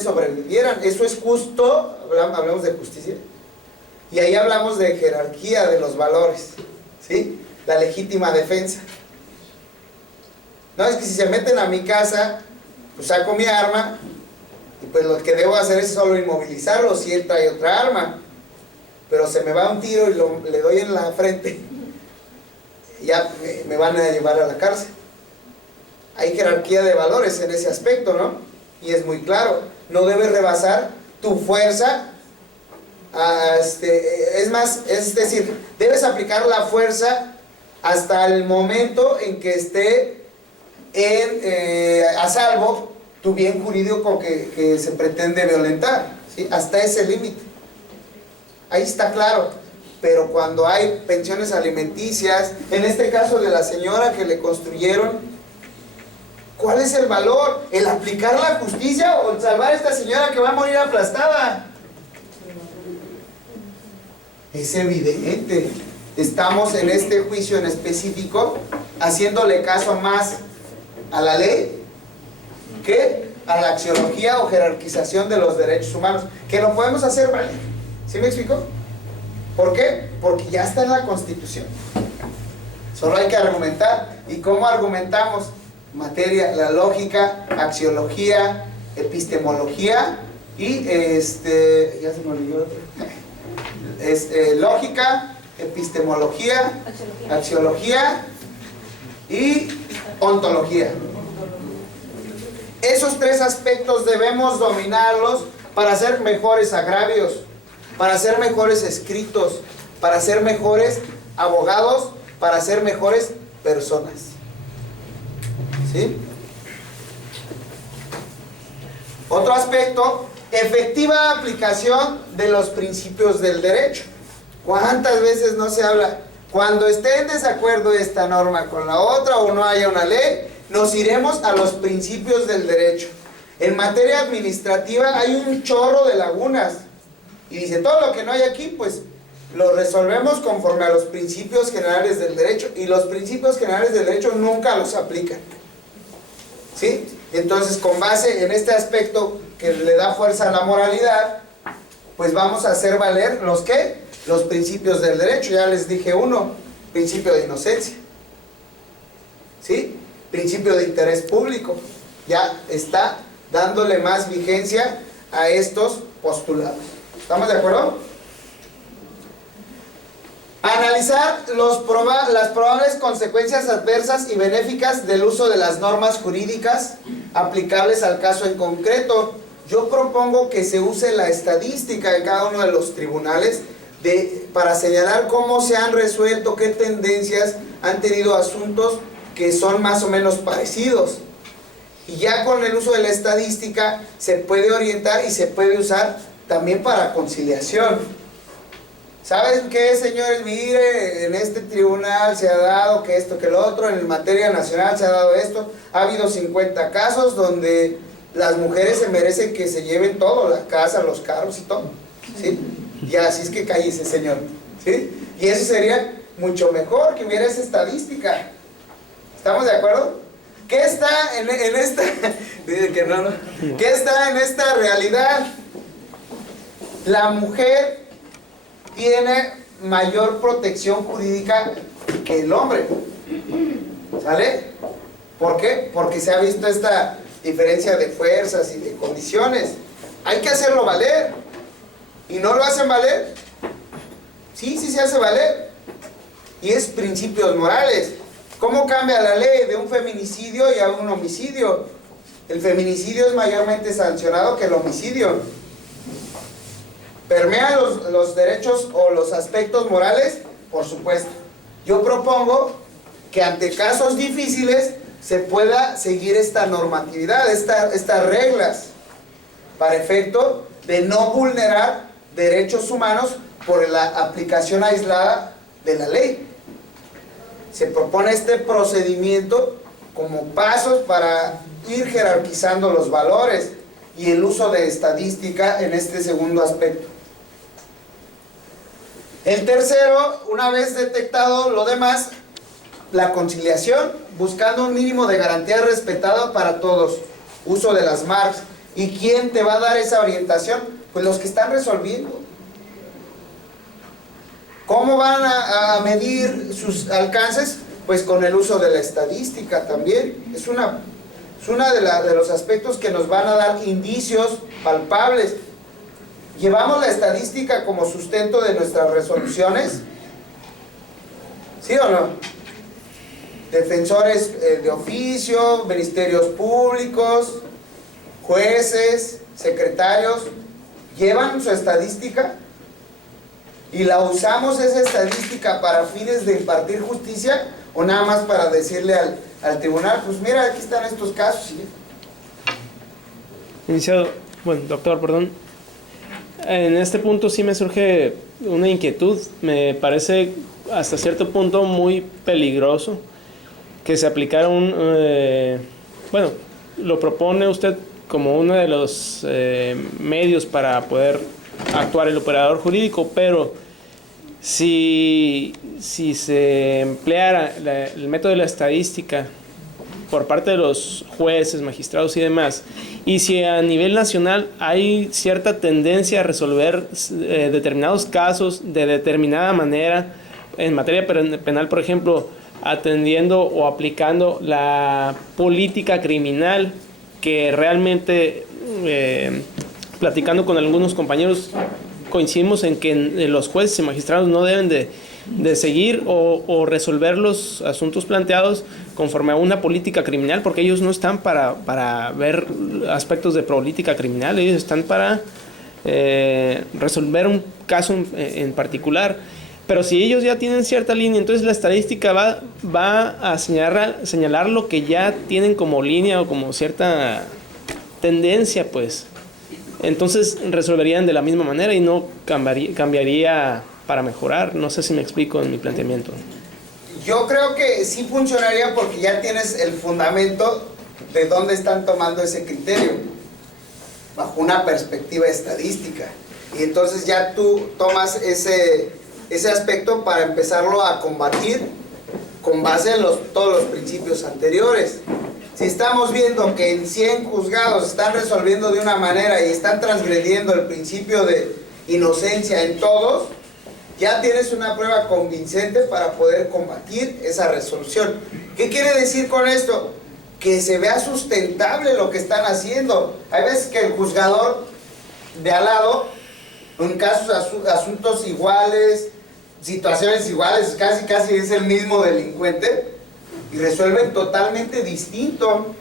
ustedes sobrevivieran. Eso es justo, hablamos de justicia. Y ahí hablamos de jerarquía de los valores, ¿sí? La legítima defensa. No, es que si se meten a mi casa, pues saco mi arma, y pues lo que debo hacer es solo inmovilizarlo si él trae otra arma. Pero se me va un tiro y le doy en la frente, ya me van a llevar a la cárcel. Hay jerarquía de valores en ese aspecto, ¿no? Y es muy claro, no debes rebasar tu fuerza. Es decir, debes aplicar la fuerza hasta el momento en que esté a salvo tu bien jurídico que se pretende violentar, ¿sí? Hasta ese límite. Ahí está claro. Pero cuando hay pensiones alimenticias, en este caso de la señora que le construyeron, ¿cuál es el valor? ¿El aplicar la justicia o el salvar a esta señora que va a morir aplastada? Es evidente. Estamos en este juicio en específico haciéndole caso más a la ley que a la axiología o jerarquización de los derechos humanos, que lo podemos hacer valer. ¿Sí me explico? ¿Por qué? Porque ya está en la Constitución. Solo hay que argumentar. ¿Y cómo argumentamos? Materia, la lógica, axiología, epistemología y ya se me olvidó otro. Lógica, epistemología, axiología y ontología. Esos tres aspectos debemos dominarlos para hacer mejores agravios, para hacer mejores escritos, para ser mejores abogados, para ser mejores personas. ¿Sí? Otro aspecto, efectiva aplicación de los principios del derecho. ¿Cuántas veces no se habla? Cuando esté en desacuerdo esta norma con la otra o no haya una ley, nos iremos a los principios del derecho. En materia administrativa hay un chorro de lagunas. Y dice, todo lo que no hay aquí, pues lo resolvemos conforme a los principios generales del derecho. Y los principios generales del derecho nunca los aplican. ¿Sí? Entonces, con base en este aspecto que le da fuerza a la moralidad, pues vamos a hacer valer ¿los qué? Los principios del derecho. Ya les dije uno, principio de inocencia. ¿Sí? Principio de interés público. Ya está dándole más vigencia a estos postulados. ¿Estamos de acuerdo? Analizar las probables consecuencias adversas y benéficas del uso de las normas jurídicas aplicables al caso en concreto. Yo propongo que se use la estadística de cada uno de los tribunales para señalar cómo se han resuelto, qué tendencias han tenido asuntos que son más o menos parecidos. Y ya con el uso de la estadística se puede orientar y se puede usar también para conciliación. ¿Saben qué, señores? Mire, en este tribunal se ha dado que esto, que lo otro, en materia nacional se ha dado esto. Ha habido 50 casos donde las mujeres se merecen que se lleven todo, la casa, los carros y todo, ¿sí? Y así es que cállese, señor, ¿sí? Y eso sería mucho mejor que hubiera esa estadística. ¿Estamos de acuerdo? ¿Qué está en esta? Dice que no. ¿Qué está en esta realidad? La mujer tiene mayor protección jurídica que el hombre. ¿Sale? ¿Por qué? Porque se ha visto esta diferencia de fuerzas y de condiciones. Hay que hacerlo valer. ¿Y no lo hacen valer? Sí, sí se hace valer. Y es principios morales. ¿Cómo cambia la ley de un feminicidio y a un homicidio? El feminicidio es mayormente sancionado que el homicidio. ¿Permean los derechos o los aspectos morales? Por supuesto. Yo propongo que ante casos difíciles se pueda seguir esta normatividad, estas reglas, para efecto de no vulnerar derechos humanos por la aplicación aislada de la ley. Se propone este procedimiento como pasos para ir jerarquizando los valores y el uso de estadística en este segundo aspecto. El tercero, una vez detectado lo demás, la conciliación, buscando un mínimo de garantía respetado para todos. Uso de las Marx. ¿Y quién te va a dar esa orientación? Pues los que están resolviendo. ¿Cómo van a medir sus alcances? Pues con el uso de la estadística también. Es una de los aspectos que nos van a dar indicios palpables. ¿Llevamos la estadística como sustento de nuestras resoluciones? ¿Sí o no? Defensores de oficio, ministerios públicos, jueces, secretarios, ¿llevan su estadística? ¿Y la usamos esa estadística para fines de impartir justicia o nada más para decirle al tribunal, pues mira, aquí están estos casos? Doctor, perdón. En este punto sí me surge una inquietud. Me parece hasta cierto punto muy peligroso que se aplicara lo propone usted como uno de los medios para poder actuar el operador jurídico, pero si se empleara el método de la estadística por parte de los jueces, magistrados y demás, y si a nivel nacional hay cierta tendencia a resolver determinados casos de determinada manera, en materia penal, por ejemplo, atendiendo o aplicando la política criminal, que realmente, platicando con algunos compañeros, coincidimos en que los jueces y magistrados no deben de seguir o resolver los asuntos planteados conforme a una política criminal, porque ellos no están para ver aspectos de política criminal, ellos están para resolver un caso en particular. Pero si ellos ya tienen cierta línea, entonces la estadística va a señalar lo que ya tienen como línea o como cierta tendencia, pues. Entonces resolverían de la misma manera y no cambiaría para mejorar. No sé si me explico en mi planteamiento. Yo creo que sí funcionaría porque ya tienes el fundamento de dónde están tomando ese criterio, bajo una perspectiva estadística. Y entonces ya tú tomas ese aspecto para empezarlo a combatir con base en todos los principios anteriores. Si estamos viendo que en 100 juzgados están resolviendo de una manera y están transgrediendo el principio de inocencia en todos, ya tienes una prueba convincente para poder combatir esa resolución. ¿Qué quiere decir con esto? Que se vea sustentable lo que están haciendo. Hay veces que el juzgador de al lado, en casos, asuntos iguales, situaciones iguales, casi es el mismo delincuente, y resuelven totalmente distinto,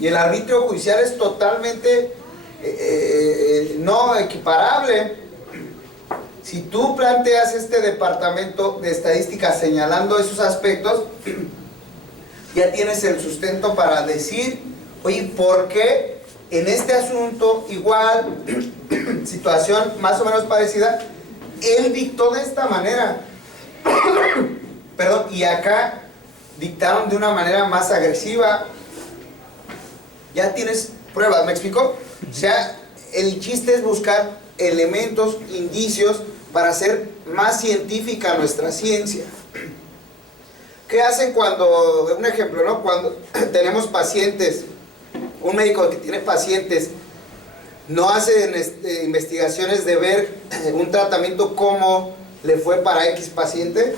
y el arbitrio judicial es totalmente no equiparable. Si tú planteas este departamento de estadística señalando esos aspectos, ya tienes el sustento para decir, oye, ¿por qué en este asunto igual, situación más o menos parecida, él dictó de esta manera? Perdón, y acá dictaron de una manera más agresiva. Ya tienes pruebas, ¿me explico? O sea, el chiste es buscar elementos, indicios para hacer más científica nuestra ciencia. ¿Qué hacen cuando, un ejemplo, ¿no? Cuando tenemos pacientes, un médico que tiene pacientes, no hacen investigaciones de ver un tratamiento cómo le fue para X paciente?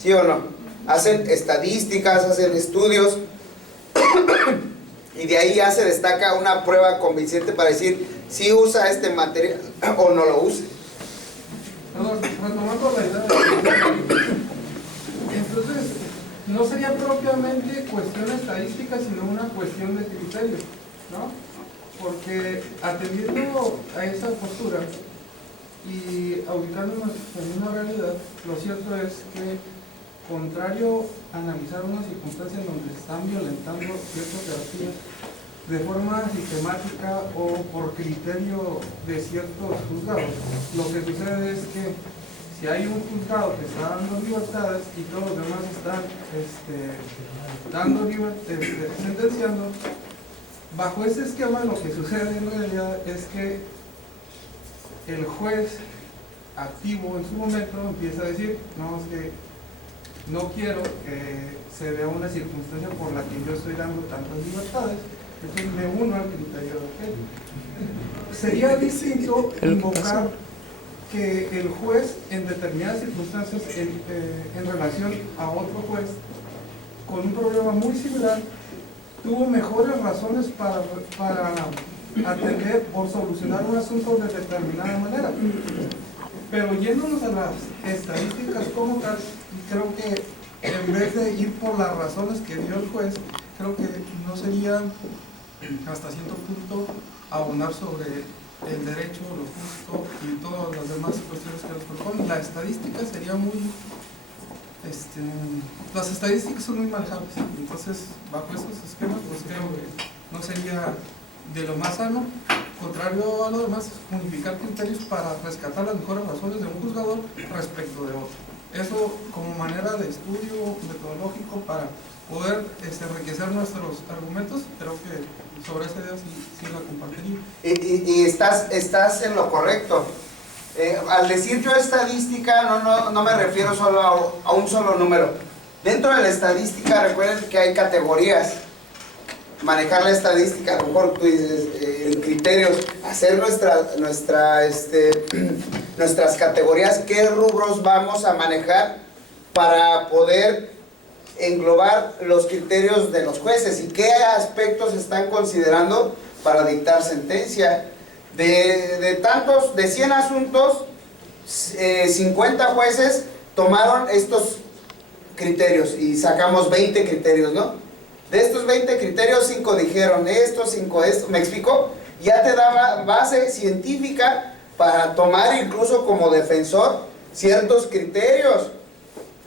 ¿Sí o no? Hacen estadísticas, hacen estudios y de ahí ya se destaca una prueba convincente para decir si usa este material o no lo usa. Retomando la idea entonces no sería propiamente cuestión estadística, sino una cuestión de criterio, ¿no? Porque atendiendo a esa postura y ubicándonos en una realidad, lo cierto es que, contrario a analizar una circunstancia en donde se están violentando ciertas jerarquías de forma sistemática o por criterio de ciertos juzgados, lo que sucede es que si hay un juzgado que está dando libertades y todos los demás están sentenciando, bajo ese esquema lo que sucede en realidad es que el juez activo en su momento empieza a decir, no, es que no quiero que se vea una circunstancia por la que yo estoy dando tantas libertades, Entonces me uno al criterio de aquel. Sería distinto invocar que el juez en determinadas circunstancias en relación a otro juez con un problema muy similar tuvo mejores razones para atender o solucionar un asunto de determinada manera. Pero yéndonos a las estadísticas como tal, creo que en vez de ir por las razones que dio el juez, creo que no sería hasta cierto punto abonar sobre el derecho, lo justo y todas las demás cuestiones que nos proponen. La estadística sería muy... las estadísticas son muy manejables, entonces bajo esos esquemas pues creo que no sería de lo más sano. Contrario a lo demás, unificar criterios para rescatar las mejores razones de un juzgador respecto de otro. Eso como manera de estudio metodológico para poder enriquecer nuestros argumentos, creo que sobre esa idea sí la compartiría. Y estás en lo correcto. Al decir yo estadística, no me refiero solo a un solo número. Dentro de la estadística, recuerden que hay categorías. Manejar la estadística, a lo mejor tú dices, criterios, hacer nuestras categorías, qué rubros vamos a manejar para poder englobar los criterios de los jueces y qué aspectos están considerando para dictar sentencia. De 100 asuntos, 50 jueces tomaron estos criterios y sacamos 20 criterios, ¿no? De estos 20 criterios, 5 dijeron esto, 5 esto, ¿me explico? Ya te daba base científica para tomar incluso como defensor ciertos criterios.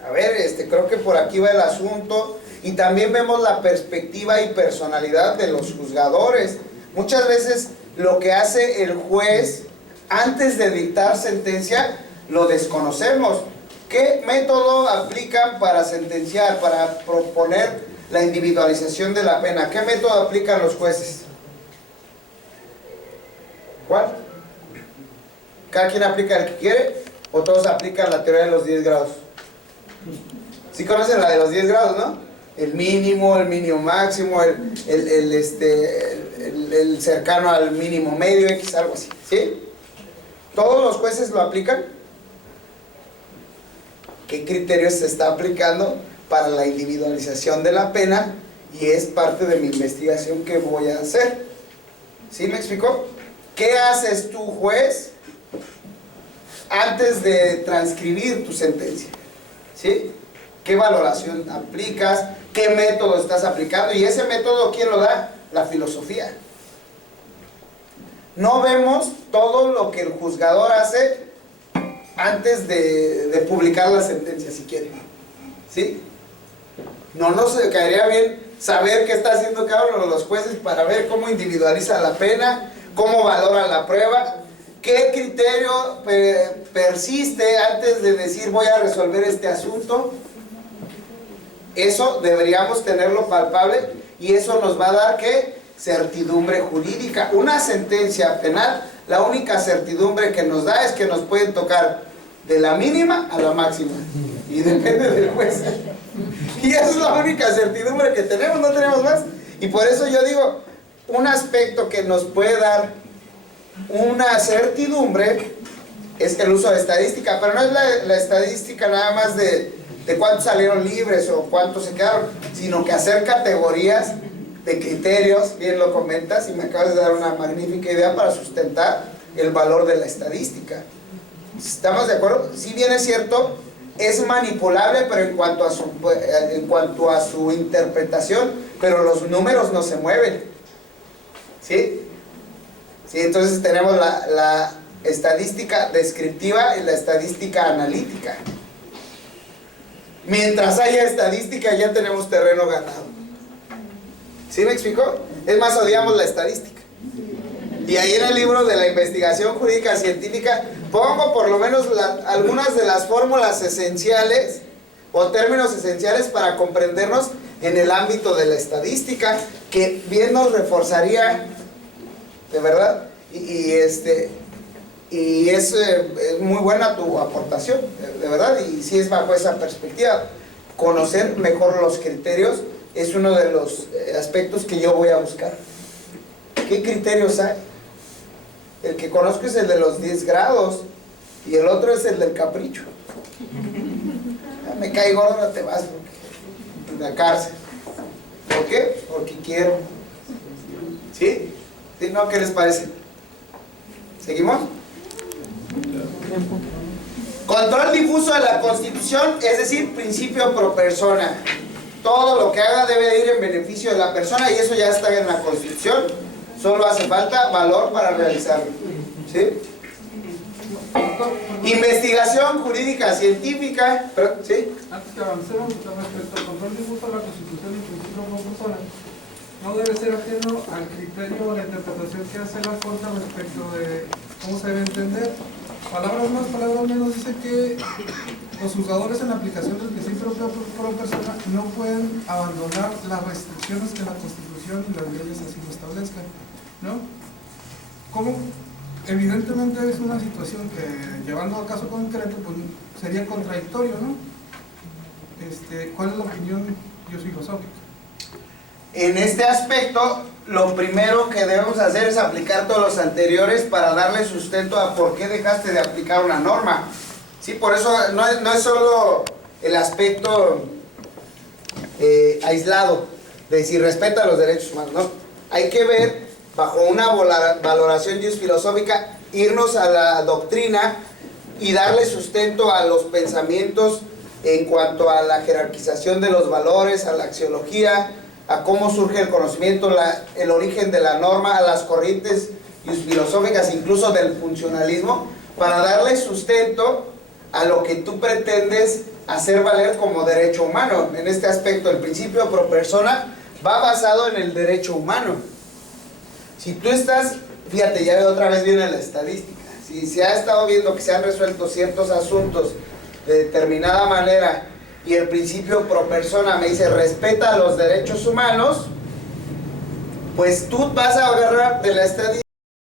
A ver, creo que por aquí va el asunto. Y también vemos la perspectiva y personalidad de los juzgadores. Muchas veces lo que hace el juez antes de dictar sentencia lo desconocemos. ¿Qué método aplican para sentenciar, para proponer la individualización de la pena? ¿Qué método aplican los jueces? ¿Cuál? ¿Cada quien aplica el que quiere? ¿O todos aplican la teoría de los 10 grados? ¿Sí conocen la de los 10 grados, no? El mínimo máximo, el cercano al mínimo medio, X, algo así, ¿sí? ¿Todos los jueces lo aplican? ¿Qué criterios se está aplicando para la individualización de la pena? Y es parte de mi investigación que voy a hacer. ¿Sí me explicó? ¿Qué haces tú, juez, antes de transcribir tu sentencia? ¿Sí? ¿Qué valoración aplicas? ¿Qué método estás aplicando? Y ese método, ¿quién lo da? La filosofía. No vemos todo lo que el juzgador hace antes de publicar la sentencia, si quiere. ¿Sí? No nos caería bien saber qué está haciendo cada uno de los jueces para ver cómo individualiza la pena, cómo valora la prueba, qué criterio persiste antes de decir voy a resolver este asunto. Eso deberíamos tenerlo palpable y eso nos va a dar ¿qué? Certidumbre jurídica. Una sentencia penal, la única certidumbre que nos da es que nos pueden tocar de la mínima a la máxima y depende del juez. Y esa es la única certidumbre que tenemos, no tenemos más. Y por eso yo digo, un aspecto que nos puede dar una certidumbre es el uso de estadística, pero no es la estadística nada más de cuántos salieron libres o cuántos se quedaron, sino que hacer categorías de criterios, bien lo comentas, y me acabas de dar una magnífica idea para sustentar el valor de la estadística. ¿Estamos de acuerdo? Si bien es cierto, es manipulable, pero en cuanto a su interpretación, pero los números no se mueven. ¿Sí? Sí, entonces tenemos la estadística descriptiva y la estadística analítica. Mientras haya estadística, ya tenemos terreno ganado. ¿Sí me explicó? Es más, odiamos la estadística. Y ahí en el libro de la investigación jurídica científica pongo por lo menos algunas de las fórmulas esenciales o términos esenciales para comprendernos en el ámbito de la estadística, que bien nos reforzaría, de verdad, y es muy buena tu aportación, de verdad, y si es bajo esa perspectiva. Conocer mejor los criterios es uno de los aspectos que yo voy a buscar. ¿Qué criterios hay? El que conozco es el de los 10 grados y el otro es el del capricho. Me cae gordo, no te vas en la cárcel. ¿Por qué? Porque quiero. ¿Sí? ¿Sí? ¿No? ¿Qué les parece? ¿Seguimos? Control difuso de la Constitución, es decir, principio pro persona. Todo lo que haga debe de ir en beneficio de la persona y eso ya está en la Constitución. Solo hace falta valor para realizarlo. ¿Sí? Investigación jurídica científica. ¿Sí? Antes que avancemos respecto al control difuso de la Constitución y principio pro persona, no debe ser ajeno al criterio o la interpretación que hace la Corte respecto de cómo se debe entender. Palabras más, palabras menos, dice que los juzgadores en la aplicación del principio pro persona no pueden abandonar las restricciones que la Constitución y las leyes así lo establezcan, ¿no? ¿Cómo? Evidentemente es una situación que, llevando al caso concreto, pues sería contradictorio, ¿no? ¿Cuál es la opinión biofilosófica? En este aspecto, lo primero que debemos hacer es aplicar todos los anteriores para darle sustento a por qué dejaste de aplicar una norma. Sí, por eso no es solo el aspecto aislado de si respeta los derechos humanos, no. Hay que ver, bajo una valoración filosófica, irnos a la doctrina y darle sustento a los pensamientos en cuanto a la jerarquización de los valores, a la axiología, a cómo surge el conocimiento, el origen de la norma, a las corrientes filosóficas, incluso del funcionalismo, para darle sustento a lo que tú pretendes hacer valer como derecho humano. En este aspecto, el principio pro persona va basado en el derecho humano. Si tú estás, fíjate, ya otra vez viene la estadística, si se ha estado viendo que se han resuelto ciertos asuntos de determinada manera y el principio pro persona me dice respeta los derechos humanos, pues tú vas a agarrar de la estadística